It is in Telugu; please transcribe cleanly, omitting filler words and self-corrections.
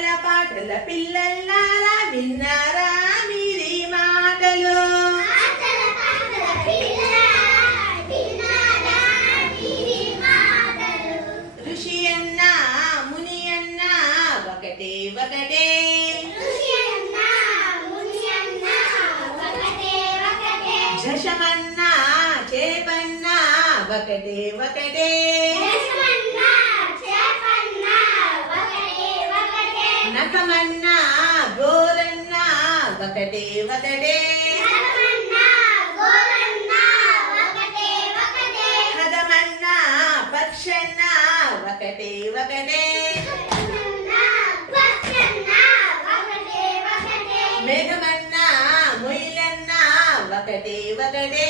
ఆటల పాటల పిల్లల్లారా విన్నారా మీరి మాటలు ఋషి అన్న ముని అన్న ఒకటే ఒకటే జషమన్న చేపన్న ఒకటే ఒకటే నకమన్న గోరన్న ఒకటే ఒకటే హదమన్న పక్షన్న ఒకటే ఒకటే మేఘమన్న ముయిలన్న ఒకటే ఒకటే